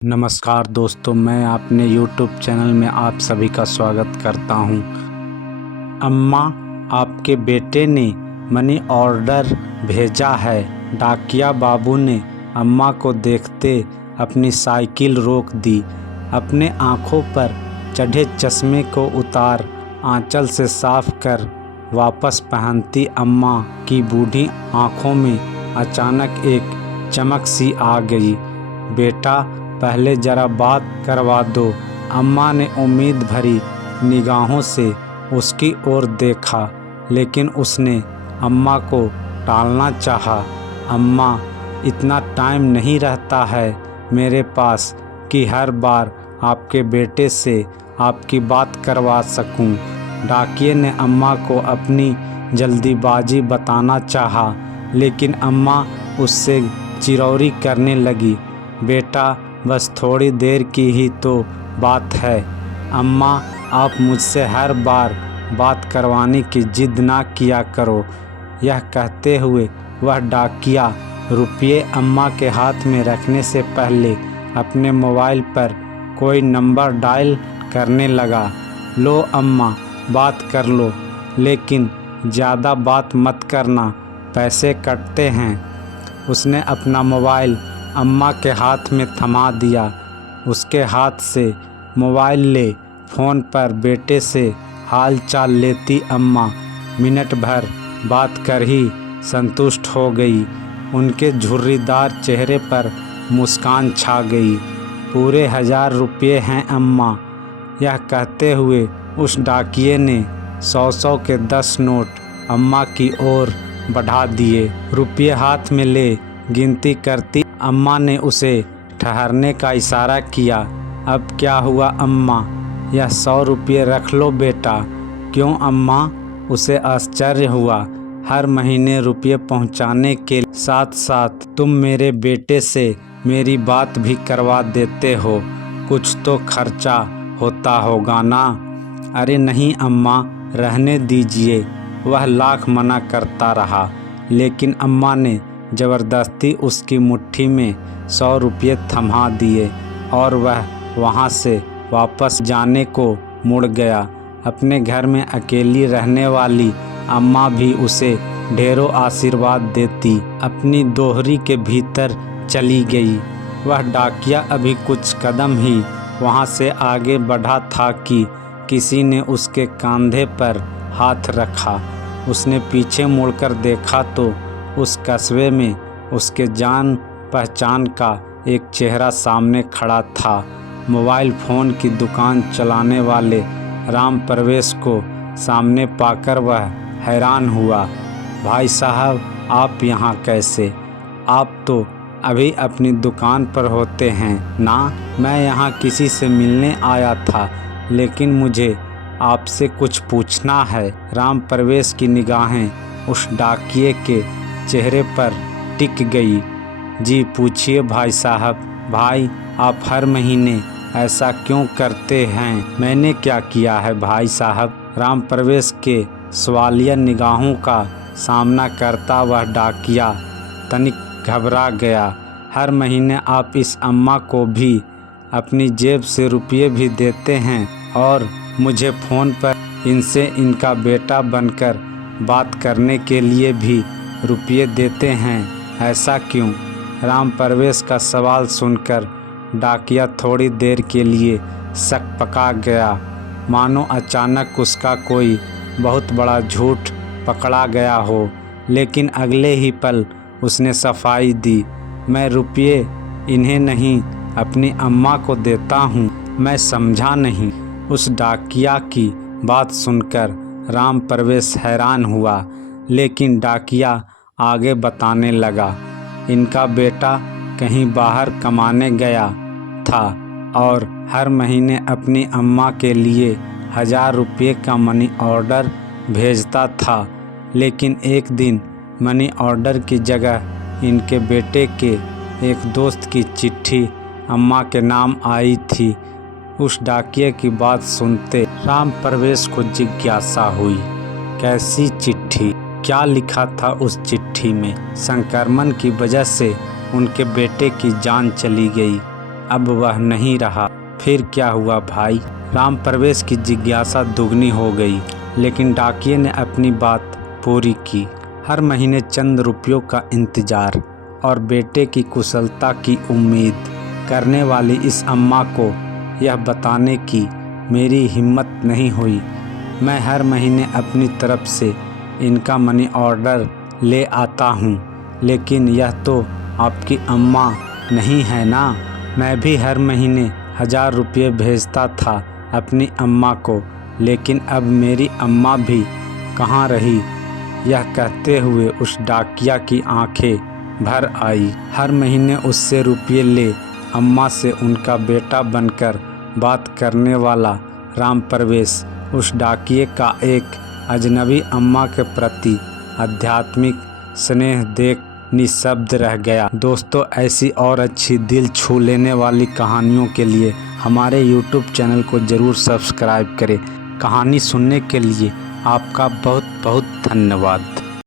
नमस्कार दोस्तों, मैं अपने YouTube चैनल में आप सभी का स्वागत करता हूं। अम्मा, आपके बेटे ने मनी ऑर्डर भेजा है। डाकिया बाबू ने अम्मा को देखते अपनी साइकिल रोक दी। अपने आँखों पर चढ़े चश्मे को उतार आंचल से साफ कर वापस पहनती अम्मा की बूढ़ी आँखों में अचानक एक चमक सी आ गई। बेटा, पहले जरा बात करवा दो। अम्मा ने उम्मीद भरी निगाहों से उसकी ओर देखा, लेकिन उसने अम्मा को टालना चाहा। अम्मा, इतना टाइम नहीं रहता है मेरे पास कि हर बार आपके बेटे से आपकी बात करवा सकूं। डाकिये ने अम्मा को अपनी जल्दीबाजी बताना चाहा, लेकिन अम्मा उससे चिरौरी करने लगी। बेटा, बस थोड़ी देर की ही तो बात है। अम्मा, आप मुझसे हर बार बात करवाने की जिद ना किया करो। यह कहते हुए वह डाकिया रुपये अम्मा के हाथ में रखने से पहले अपने मोबाइल पर कोई नंबर डायल करने लगा। लो अम्मा, बात कर लो, लेकिन ज़्यादा बात मत करना, पैसे कटते हैं। उसने अपना मोबाइल अम्मा के हाथ में थमा दिया। उसके हाथ से मोबाइल ले फ़ोन पर बेटे से हाल चाल लेती अम्मा मिनट भर बात कर ही संतुष्ट हो गई। उनके झुर्रीदार चेहरे पर मुस्कान छा गई। पूरे 1000 रुपये हैं अम्मा। यह कहते हुए उस डाकिये ने 100 के 10 नोट अम्मा की ओर बढ़ा दिए। रुपये हाथ में ले गिनती करती अम्मा ने उसे ठहरने का इशारा किया। अब क्या हुआ अम्मा? यह 100 रुपये रख लो बेटा। क्यों अम्मा? उसे आश्चर्य हुआ। हर महीने रुपये पहुंचाने के साथ साथ तुम मेरे बेटे से मेरी बात भी करवा देते हो। कुछ तो खर्चा होता होगा ना? अरे नहीं अम्मा, रहने दीजिए। वह लाख मना करता रहा, लेकिन अम्मा ने ज़बरदस्ती उसकी मुट्ठी में 100 रुपये थमा दिए और वह वहाँ से वापस जाने को मुड़ गया। अपने घर में अकेली रहने वाली अम्मा भी उसे ढेरों आशीर्वाद देती अपनी दोहरी के भीतर चली गई। वह डाकिया अभी कुछ कदम ही वहाँ से आगे बढ़ा था कि किसी ने उसके कंधे पर हाथ रखा। उसने पीछे मुड़कर देखा तो उस कस्बे में उसके जान पहचान का एक चेहरा सामने खड़ा था। मोबाइल फ़ोन की दुकान चलाने वाले राम प्रवेश को सामने पाकर वह हैरान हुआ। भाई साहब, आप यहाँ कैसे? आप तो अभी अपनी दुकान पर होते हैं ना? मैं यहाँ किसी से मिलने आया था, लेकिन मुझे आपसे कुछ पूछना है। राम प्रवेश की निगाहें उस डाकिये के चेहरे पर टिक गई। जी पूछिए भाई साहब। भाई, आप हर महीने ऐसा क्यों करते हैं? मैंने क्या किया है भाई साहब? राम प्रवेश के सवालिया निगाहों का सामना करता वह डाकिया तनिक घबरा गया। हर महीने आप इस अम्मा को भी अपनी जेब से रुपये भी देते हैं और मुझे फ़ोन पर इनसे इनका बेटा बनकर बात करने के लिए भी रुपये देते हैं। ऐसा क्यों? राम प्रवेश का सवाल सुनकर डाकिया थोड़ी देर के लिए सकपका गया, मानो अचानक उसका कोई बहुत बड़ा झूठ पकड़ा गया हो। लेकिन अगले ही पल उसने सफाई दी। मैं रुपये इन्हें नहीं, अपनी अम्मा को देता हूँ। मैं समझा नहीं। उस डाकिया की बात सुनकर राम प्रवेश हैरान हुआ, लेकिन डाकिया आगे बताने लगा। इनका बेटा कहीं बाहर कमाने गया था और हर महीने अपनी अम्मा के लिए 1000 रुपये का मनी ऑर्डर भेजता था। लेकिन एक दिन मनी ऑर्डर की जगह इनके बेटे के एक दोस्त की चिट्ठी अम्मा के नाम आई थी। उस डाकिये की बात सुनते राम प्रवेश को जिज्ञासा हुई। कैसी चिट्ठी? क्या लिखा था उस चिट्ठी में? संक्रमण की वजह से उनके बेटे की जान चली गई अब वह नहीं रहा। फिर क्या हुआ भाई? राम प्रवेश की जिज्ञासा दुगनी हो गई, लेकिन डाकिये ने अपनी बात पूरी की। हर महीने चंद रुपयों का इंतजार और बेटे की कुशलता की उम्मीद करने वाली इस अम्मा को यह बताने की मेरी हिम्मत नहीं हुई। मैं हर महीने अपनी तरफ से इनका मनी ऑर्डर ले आता हूँ, लेकिन यह तो आपकी अम्मा नहीं है ना। मैं भी हर महीने 1000 रुपये भेजता था अपनी अम्मा को, लेकिन अब मेरी अम्मा भी कहाँ रही। यह कहते हुए उस डाकिया की आंखें भर आई। हर महीने उससे रुपये ले अम्मा से उनका बेटा बनकर बात करने वाला राम प्रवेश उस डाकिये का एक अजनबी अम्मा के प्रति आध्यात्मिक स्नेह देख निःशब्द रह गया। दोस्तों, ऐसी और अच्छी दिल छू लेने वाली कहानियों के लिए हमारे YouTube चैनल को ज़रूर सब्सक्राइब करें। कहानी सुनने के लिए आपका बहुत बहुत धन्यवाद।